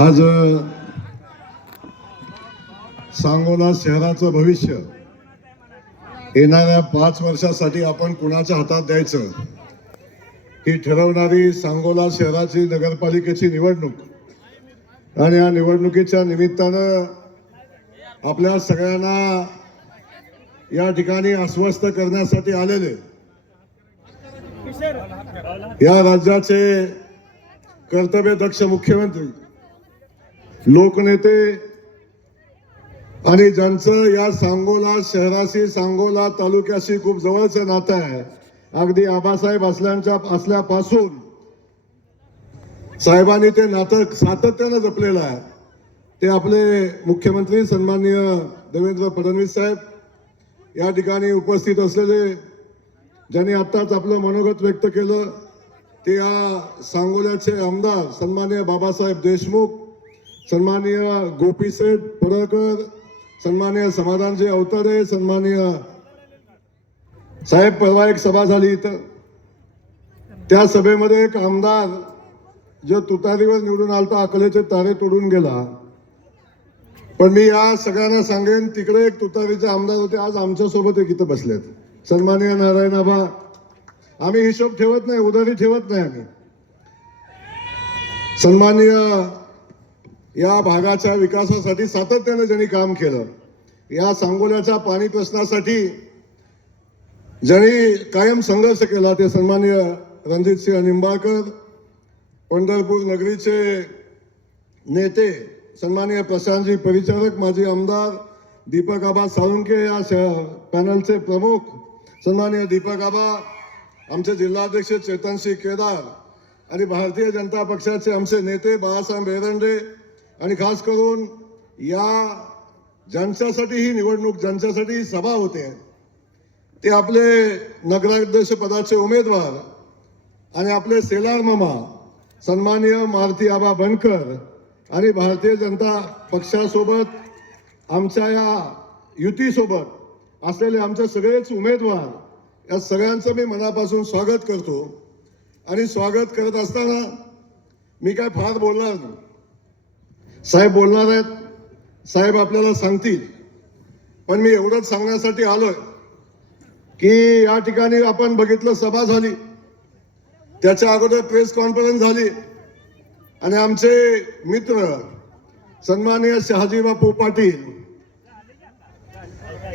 आज सांगोला शहराचं भविष्य येणाऱ्या पाच वर्षासाठी आपण कुणाच्या हातात द्यायचं? ही ठरवणारी सांगोला शहराची नगरपालिकेची निवडणूक. आणि या निवडणुकीच्या निमित्तानं आपल्या सगळ्यांना या ठिकाणी अस्वस्थ करण्यासाठी आलेले या राज्याचे कर्तव्यदक्ष मुख्यमंत्री लोकनेते आणि ज्यांचं या सांगोला शहराशी सांगोला तालुक्याशी खूप जवळचं नातं आहे अगदी आबासाहेब असल्यांच्या असल्यापासून साहेबांनी ते नातं सातत्यानं जपलेलं आहे. ते आपले मुख्यमंत्री सन्माननीय देवेंद्र फडणवीस साहेब या ठिकाणी उपस्थित असलेले ज्यांनी आत्ताच आपलं मनोगत व्यक्त केलं ते या सांगोल्याचे आमदार सन्माननीय बाबासाहेब देशमुख सन्माननीय गोपीसेठ पडळकर सन्माननीय समाधानजी अवतारे सन्माननीय साहेब परवा एक सभा झाली इथं. त्या सभेमध्ये एक आमदार जो तुतारीवर निवडून आलता अकलेचे तारे तोडून गेला. पण मी या सगळ्यांना सांगेन तिकडे एक तुतारीचे आमदार होते आज आमच्यासोबत एक इथं बसलेत. सन्माननीय नारायण आबा आम्ही हिशोब ठेवत नाही उदारी ठेवत नाही आम्ही. सन्माननीय या भागाच्या विकासासाठी सातत्याने ज्यांनी काम केलं या सांगोल्याच्या पाणी प्रश्नासाठी ज्यांनी कायम संघर्ष केला ते सन्माननीय रणजितसिंह निंबाळकर पंढरपूर नगरीचे नेते सन्माननीय प्रशांतजी परिचारक माजी आमदार दीपक आबा साळुंके या श- पॅनलचे प्रमुख सन्माननीय दीपक आबा आमचे जिल्हाध्यक्ष चेतनसिंह केदार आणि भारतीय जनता पक्षाचे आमचे नेते बाळासाहेब बेरंडे आणि खास करून या ज्यांच्यासाठी ही निवडणूक ज्यांच्यासाठी ही सभा होते ते आपले नगराध्यक्ष पदाचे उमेदवार आणि आपले सेलार मामा सन्माननीय मारुती आबा बनकर आणि भारतीय जनता पक्षासोबत आमच्या या युतीसोबत असलेले आमचे सगळेच उमेदवार या सगळ्यांचं मी मनापासून स्वागत करतो. आणि स्वागत करत असताना मी काय फार बोलणार नाही. साहेब बोलणार आहेत साहेब आपल्याला सांगतील. पण मी एवढंच सांगण्यासाठी आलोय की या ठिकाणी आपण बघितलं सभा झाली. त्याच्या अगोदर प्रेस कॉन्फरन्स झाली. आणि आमचे मित्र सन्माननीय शहाजीबापू पाटील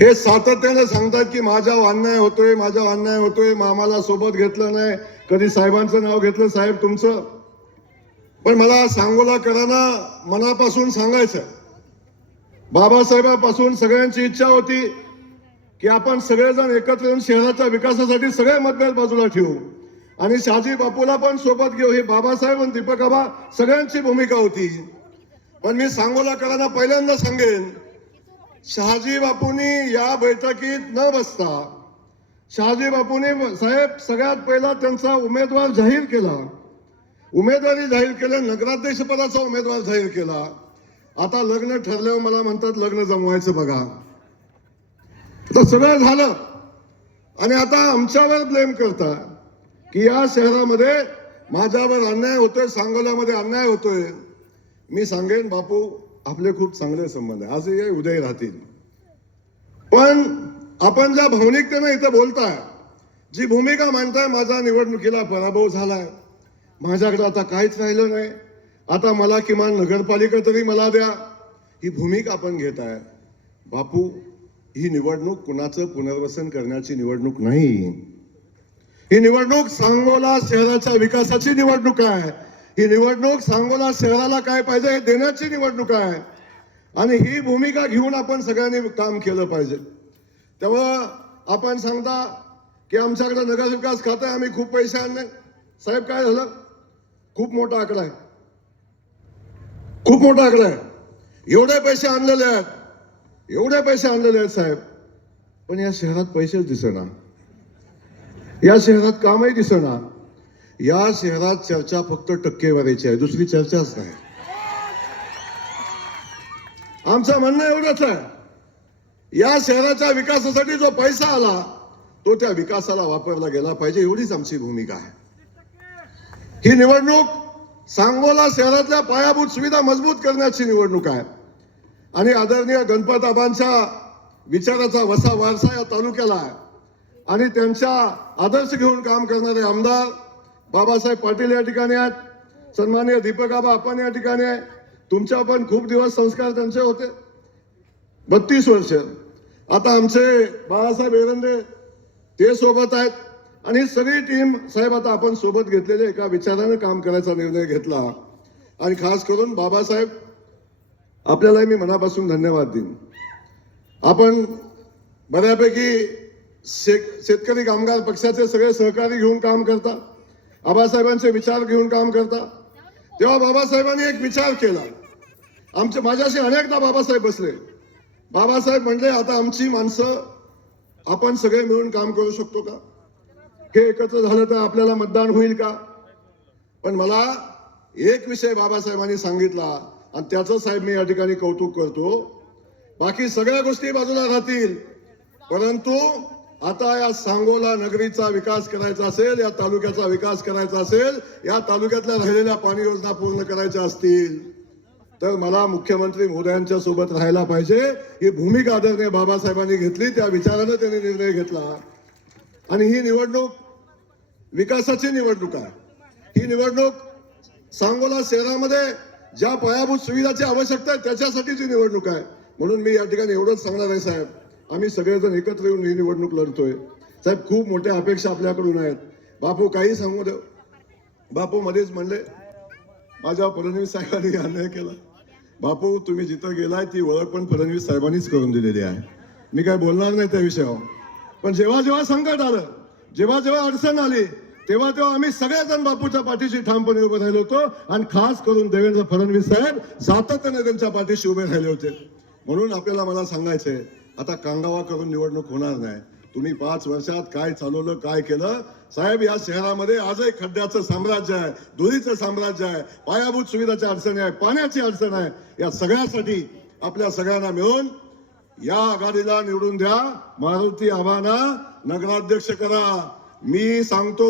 हे सातत्याने सांगतात की माझा अन्याय होतोय माझा अन्याय होतोय मामाला सोबत घेतलं नाही कधी साहेबांचं नाव घेतलं साहेब तुमचं? पण मला सांगोला सांगोलाकरांना मनापासून सांगायचं. बाबासाहेबापासून सगळ्यांची इच्छा होती की आपण सगळेजण एकत्र येऊन शहराच्या विकासासाठी सगळे मतभेद बाजूला ठेवू. आणि शाजी बापूला पण सोबत घेऊ. हे बाबासाहेब आणि दीपक आबा सगळ्यांची भूमिका होती. पण मी सांगोला सांगोलाकरांना पहिल्यांदा सांगेन शहाजी बापूंनी या बैठकीत न बसता शहाजी बापूंनी साहेब सगळ्यात पहिला त्यांचा उमेदवार जाहीर केला. उमेदवारी जाहीर केलं नगराध्यक्ष पदाचा उमेदवार जाहीर केला. आता लग्न ठरल्यावर मला म्हणतात लग्न जमवायचं बघा. तर सगळं झालं. आणि आता आमच्यावर ब्लेम करता की या शहरामध्ये माझ्यावर अन्याय होतोय सांगोल्यामध्ये अन्याय होतोय. मी सांगेन बापू आपले खूप चांगले संबंध आहे. आजही आहे, उदय राहतील. पण आपण ज्या भावनिकतेनं इथं बोलताय जी भूमिका मांडताय माझा निवडणुकीला पराभव झालाय. माझ्याकडे आता काहीच राहिलं नाही. आता मला किमान नगरपालिका तरी मला द्या. ही भूमिका आपण घेत आहे. बापू ही निवडणूक कुणाचं पुनर्वसन करण्याची निवडणूक नाही. ही निवडणूक सांगोला शहराच्या विकासाची निवडणूक आहे. ही निवडणूक सांगोला शहराला काय पाहिजे हे देण्याची निवडणूक आहे. आणि ही भूमिका घेऊन आपण सगळ्यांनी काम केलं पाहिजे. तेव्हा आपण सांगता की आमच्याकडे नगरविकास खातं आहे आम्ही खूप पैसे आणले. साहेब काय झालं? खूप मोठा आकडा आहे. खूप मोठा आकडा आहे. एवढे पैसे आणलेले आहेत. एवढे पैसे आणलेले आहेत साहेब. पण या शहरात पैसेच दिसणार या शहरात कामही दिसणार या शहरात चर्चा फक्त टक्केवारीची आहे. दुसरी चर्चाच नाही. आमचं म्हणणं एवढंच आहे. या शहराच्या विकासासाठी जो पैसा आला तो त्या विकासाला वापरला गेला पाहिजे. एवढीच आमची भूमिका आहे. ही निवडणूक सांगोला शहरातल्या पायाभूत सुविधा मजबूत करण्याची निवडणूक आहे. आणि आदरणीय गणपतबाबांच्या विचाराचा वसा वारसा या तालुक्याला आहे. आणि त्यांच्या आदर्श घेऊन काम करणारे आमदार बाबासाहेब पाटील या ठिकाणी आहेत. सन्माननीय दीपक आबा आपण या ठिकाणी आहे. तुमच्या पण खूप दिवस संस्कार त्यांचे होते. बत्तीस वर्ष. आता आमचे बाळासाहेब एरंदे ते सोबत आहेत. आणि सगळी टीम साहेब आता आपण सोबत घेतलेले एका विचारानं काम करायचा निर्णय घेतला. आणि खास करून बाबासाहेब आपल्यालाही मी मनापासून धन्यवाद देईन. आपण बऱ्यापैकी शेक शेतकरी कामगार पक्षाचे सगळे सहकारी घेऊन काम करता. आबासाहेबांचे विचार घेऊन काम करता. तेव्हा बाबासाहेबांनी एक विचार केला. आमचे माझ्याशी अनेकदा बाबासाहेब बसले. बाबासाहेब म्हणले आता आमची माणसं आपण सगळे मिळून काम करू शकतो का? हे एकत्र झालं तर आपल्याला मतदान होईल का? पण मला एक विषय बाबासाहेबांनी सांगितला आणि त्याचं साहेब मी या ठिकाणी कौतुक करतो. बाकी सगळ्या गोष्टी बाजूला राहतील. परंतु आता या सांगोला नगरीचा विकास करायचा असेल या तालुक्याचा विकास करायचा असेल या तालुक्यातल्या राहिलेल्या पाणी योजना पूर्ण करायच्या असतील तर मला मुख्यमंत्री मोदयांच्या सोबत राहायला पाहिजे. ही भूमिका आदरणीय बाबासाहेबांनी घेतली त्या विचारानं त्यांनी निर्णय घेतला. आणि ही निवडणूक विकासाची निवडणूक आहे. ही निवडणूक सांगोला शहरामध्ये ज्या पायाभूत सुविधाची आवश्यकता आहे त्याच्यासाठीची निवडणूक आहे. म्हणून मी या ठिकाणी एवढंच सांगणार आहे साहेब. आम्ही सगळेजण एकत्र येऊन ही निवडणूक लढतोय. साहेब खूप मोठ्या अपेक्षा आपल्याकडून आहेत. बापू काही सांगू देव बापू मध्येच म्हणले माझ्या फडणवीस साहेबांनी अन्याय केला. बापू तुम्ही जिथं गेलाय ती ओळख पण फडणवीस साहेबांनीच करून दिलेली आहे. मी काय बोलणार नाही त्या विषयावर. पण जेव्हा जेव्हा संकट आलं जेव्हा जेव्हा अडचण आली तेव्हा तेव्हा आम्ही सगळेजण बापूच्या पाठीशी ठामपणे उभे राहिलो होतो आणि खास करून देवेंद्र फडणवीस साहेब सातत्याने त्यांच्या पाठीशी उभे राहिले होते. म्हणून आपल्याला मला सांगायचंय आता कांगावा करून निवडणूक होणार नाही. तुम्ही पाच वर्षात काय चालवलं काय केलं? साहेब या शहरामध्ये आजही खड्ड्याचं साम्राज्य आहे धुळीचं साम्राज्य आहे पायाभूत सुविधाची अडचणी आहे पाण्याची अडचण आहे. या सगळ्यासाठी आपल्या सगळ्यांना मिळून या आघाडीला निवडून द्या. मारुती आव्हाना नगराध्यक्ष करा. मी सांगतो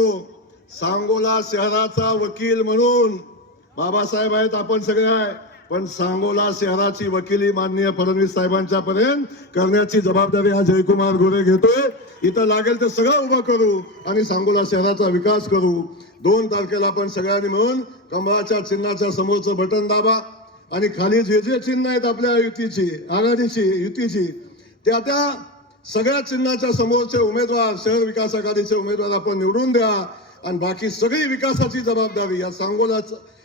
सांगोला शहराचा वकील म्हणून बाबासाहेब आहेत आपण सगळे. आहे पण सांगोला शहराची वकिली माननीय फडणवीस साहेबांच्या पर्यंत करण्याची जबाबदारी हा जयकुमार गोरे घेतोय. इथं लागेल तर सगळं उभं करू आणि सांगोला शहराचा विकास करू. दोन तारखेला आपण सगळ्यांनी मिळून कमळाच्या चिन्हाच्या समोरचं बटन दाबा आणि खाली जे जे चिन्ह आहेत आपल्या युतीची आघाडीची युतीची त्या त्या सगळ्या चिन्हाच्या समोरचे उमेदवार शहर विकास आघाडीचे उमेदवार आपण निवडून द्या. आणि बाकी सगळी विकासाची जबाबदारी या सांगोला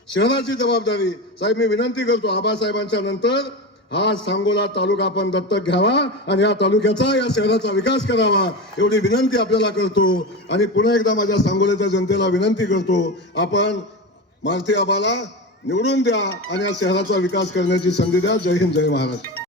शहराची जबाबदारी. साहेब मी विनंती करतो आबासाहेबांच्या नंतर हा सांगोला तालुका आपण दत्तक घ्यावा आणि या तालुक्याचा या शहराचा विकास करावा एवढी विनंती आपल्याला करतो. आणि पुन्हा एकदा माझ्या सांगोल्याच्या जनतेला विनंती करतो आपण मारुती आबाला निवडून द्या आणि या शहराचा विकास करण्याची संधी द्या. जय हिंद जय महाराष्ट्र.